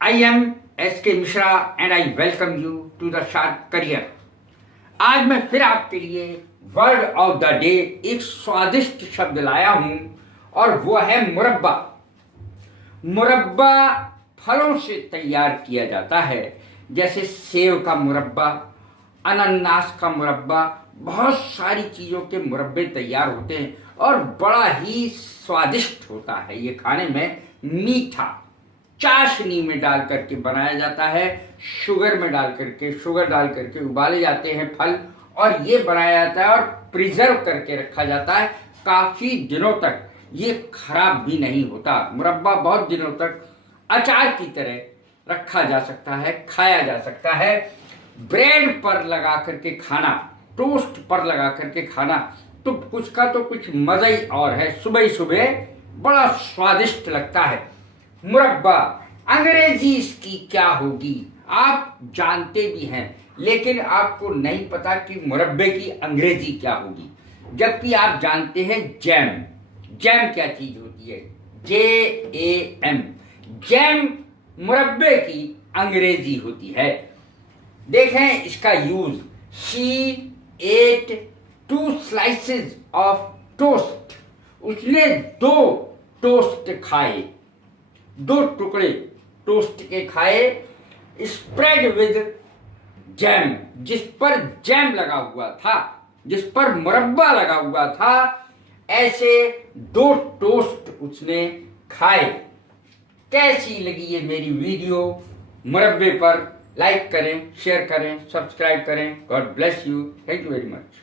I am S.K. Mishra and I welcome you to the Sharpcareer। आज मैं फिर आपके लिए वर्ड ऑफ द डे एक स्वादिष्ट शब्द लाया हूं और वो है मुरब्बा। मुरब्बा फलों से तैयार किया जाता है, जैसे सेव का मुरब्बा, अनानास का मुरब्बा, बहुत सारी चीज़ों के मुरब्बे तैयार होते हैं और बड़ा ही स्वादिष्ट होता है। ये खाने में मीठा चाशनी में डाल करके बनाया जाता है, शुगर डाल करके उबाले जाते हैं फल और ये बनाया जाता है और प्रिजर्व करके रखा जाता है काफ़ी दिनों तक। ये खराब भी नहीं होता। मुरब्बा बहुत दिनों तक अचार की तरह रखा जा सकता है, खाया जा सकता है। ब्रेड पर लगा करके खाना, टोस्ट पर लगा करके खाना तो कुछ का तो कुछ मज़ा ही और है। सुबह ही सुबह बड़ा स्वादिष्ट लगता है मुरब्बा। अंग्रेजी इसकी क्या होगी आप जानते भी हैं, लेकिन आपको नहीं पता कि मुरब्बे की अंग्रेजी क्या होगी, जबकि आप जानते हैं जैम। जैम क्या चीज होती है? JAM। जैम मुरब्बे की अंग्रेजी होती है। देखें इसका use. She ate 2 slices of toast. उसने 2 टोस्ट खाए, 2 टुकड़े टोस्ट के खाए, स्प्रेड विद जैम, जिस पर जैम लगा हुआ था, जिस पर मुरब्बा लगा हुआ था। ऐसे 2 टोस्ट उसने खाए। कैसी लगी ये मेरी वीडियो मुरब्बे पर? लाइक करें, शेयर करें, सब्सक्राइब करें। God bless you. Thank you very much.